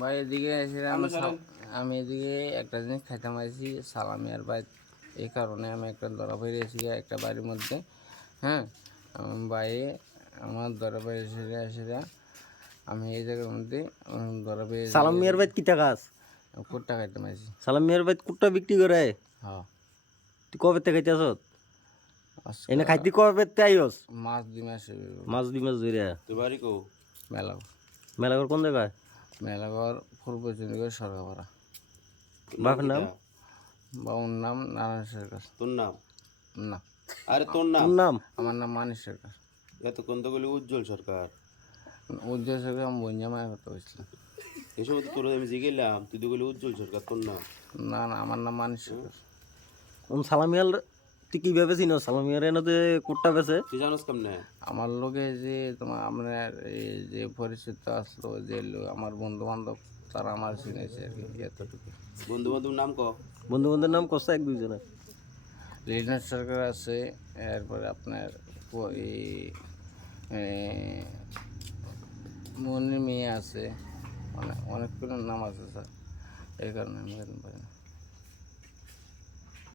ভাই এদিকে আমি এদিকে একটা জিনিস খাইতাম আইছি সালামি আর ভাই, এই কারণে আমি একটা ধরা পেয়েছি একটা বাড়ির মধ্যে। হ্যাঁ, ভাই আমার ধরা পেয়েছে সেটা আমি এই জায়গার মধ্যে ধরা পেয়েছি। সালাম মিয়ার বাইত কিতা কাজ? কুট্টা খাইতাম আইছি। সালাম মিয়ার বাইত কুট্টা বিক্রি করে? হ্যাঁ। তুই কবে থেকে খাইতেছ? আজকে এনে খাইতে কবে তে আইস? মাছ 2 মাস মাছ দুই মাস ধরে। তোর বাড়ি কো? মেলাঘর। মেলাঘর কোন জায়গায়? মেলাঘর পূর্ব চন্দ্রগড় সরকারপাড়া। বাপের নাম? বাবুর নাম নারায়ণ সরকার। তোর নাম? না, আরে তোর নাম? তোর নাম? আমার নাম মানিক সরকার। এতক্ষণ তো বলি উজ্জ্বল সরকার। উজ্জ্বল সরকার আমি বঞ্জা মায়ের কথা বলছিলাম। এই সময় তো তোর আমি জিগেলাম, তুই তো বলি উজ্জ্বল সরকার, তোর নাম? না না, আমার নাম মানিক সরকার। সালাম মিয়ার তুই কিভাবে চিনো? সালাম মিয়ার এনে কুট্টা বেছে? তুই জানোস কেমনে? আমার লোকে যে তোমার আপনার এই যে পরিচিত আসলো, যে লোক আমার বন্ধু বান্ধব, তারা আমার চিনেছে আর কি, এতটুকু। বন্ধু বান্ধব নাম ক? বন্ধু বান্ধবের নাম কষ্ট এক দুইজনের। লিটন সরকার আছে, এরপরে আপনার এই মনির মেয়ে আছে, অনেকগুলো নাম আছে স্যার, এই কারণে আমি বলতে পারি না।